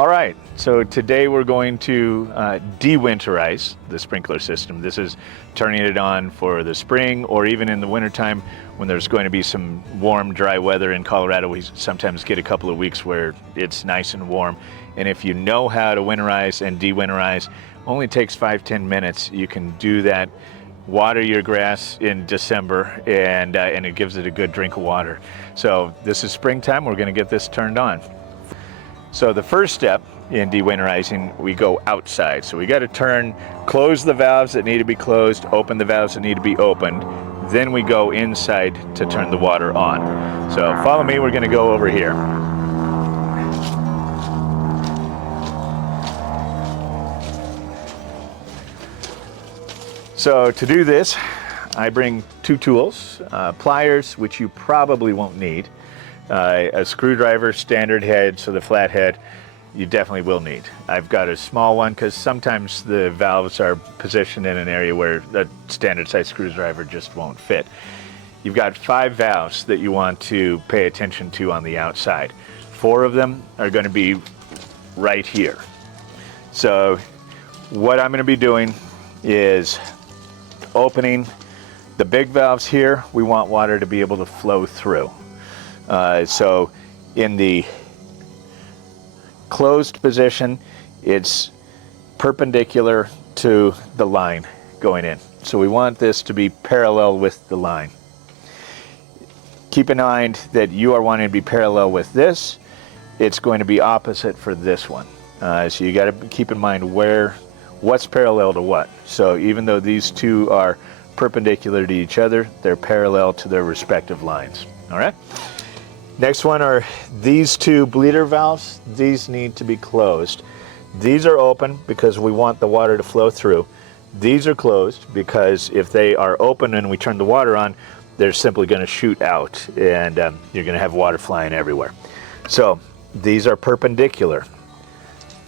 All right, so today we're going to de-winterize the sprinkler system. This is turning it on for the spring or even in the wintertime when there's going to be some warm, dry weather in Colorado. We sometimes get a couple of weeks where it's nice and warm. And if you know how to winterize and de-winterize, only takes 5-10 minutes. You can do that, water your grass in December, and it gives it a good drink of water. So this is springtime, we're gonna get this turned on. So the first step in de-winterizing, we go outside. So we got to close the valves that need to be closed, open the valves that need to be opened. Then we go inside to turn the water on. So follow me, we're going to go over here. So to do this, I bring two tools, pliers, which you probably won't need, a screwdriver, standard head, so the flat head, you definitely will need. I've got a small one because sometimes the valves are positioned in an area where a standard size screwdriver just won't fit. You've got 5 valves that you want to pay attention to on the outside. 4 of them are going to be right here. So what I'm going to be doing is opening the big valves here. We want water to be able to flow through. So in the closed position, it's perpendicular to the line going in. So we want this to be parallel with the line. Keep in mind that you are wanting to be parallel with this. It's going to be opposite for this one. So you got to keep in mind what's parallel to what. So even though these two are perpendicular to each other, they're parallel to their respective lines. All right? Next one are these 2 bleeder valves. These need to be closed. These are open because we want the water to flow through. These are closed because if they are open and we turn the water on, they're simply going to shoot out and you're going to have water flying everywhere. So these are perpendicular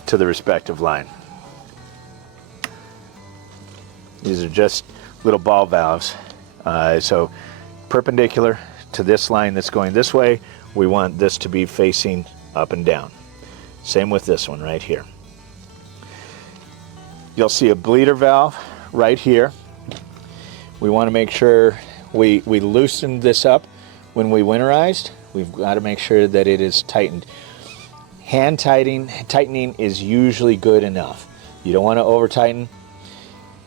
to the respective line. These are just little ball valves. So perpendicular to this line that's going this way, we want this to be facing up and down. Same with this one right here. You'll see a bleeder valve right here. We want to make sure we loosened this up when we winterized. We've got to make sure that it is tightened. Hand tightening is usually good enough. You don't want to over tighten,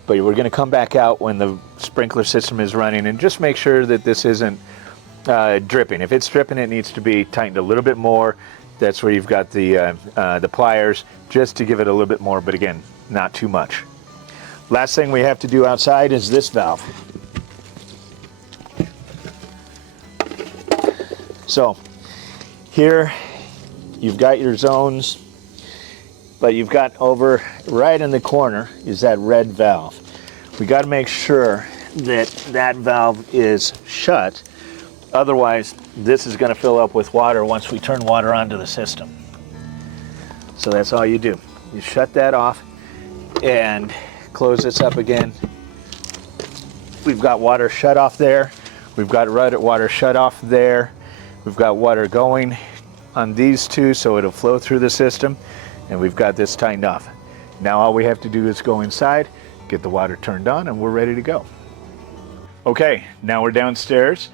but we're going to come back out when the sprinkler system is running and just make sure that this isn't dripping. If it's dripping, it needs to be tightened a little bit more. That's where you've got the pliers, just to give it a little bit more, but again, not too much. Last thing we have to do outside is this valve. So here you've got your zones, but you've got over right in the corner is that red valve. We got to make sure that that valve is shut. Otherwise, this is going to fill up with water once we turn water onto the system. So that's all you do. You shut that off and close this up again. We've got water shut off there. We've got water shut off there. We've got water going on these 2 so it'll flow through the system. And we've got this tightened off. Now all we have to do is go inside, get the water turned on, and we're ready to go. Okay, now we're downstairs.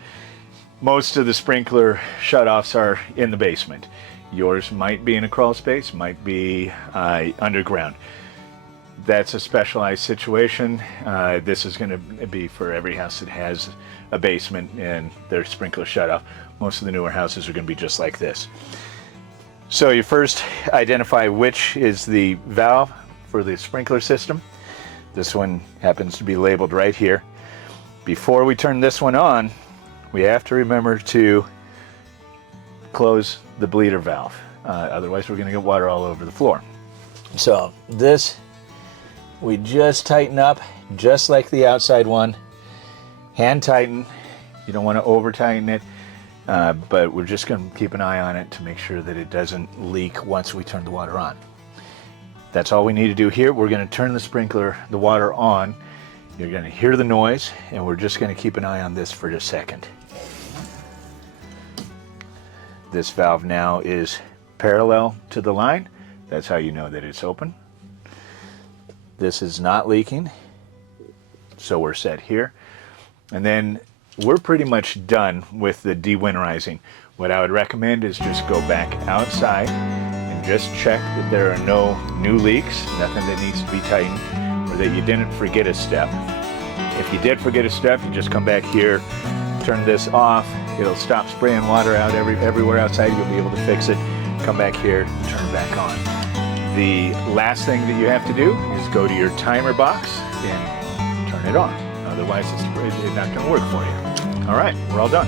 Most of the sprinkler shutoffs are in the basement. Yours might be in a crawl space, might be underground. That's a specialized situation. This is going to be for every house that has a basement and their sprinkler shutoff. Most of the newer houses are going to be just like this. So you first identify which is the valve for the sprinkler system. This one happens to be labeled right here. Before we turn this one on, we have to remember to close the bleeder valve. Otherwise we're going to get water all over the floor. So this, we just tighten up just like the outside one. Hand tighten. You don't want to over tighten it, but we're just going to keep an eye on it to make sure that it doesn't leak once we turn the water on. That's all we need to do here. We're going to turn the water on. You're going to hear the noise, and we're just going to keep an eye on this for a second. This valve now is parallel to the line. That's how you know that it's open. This is not leaking, so we're set here. And then we're pretty much done with the de-winterizing. What I would recommend is just go back outside and just check that there are no new leaks, nothing that needs to be tightened, or that you didn't forget a step. If you did forget a step, you just come back here, turn this off, it'll stop spraying water out everywhere outside, you'll be able to fix it, come back here, and turn it back on. The last thing that you have to do is go to your timer box and turn it on. Otherwise, it's not going to work for you. All right, we're all done.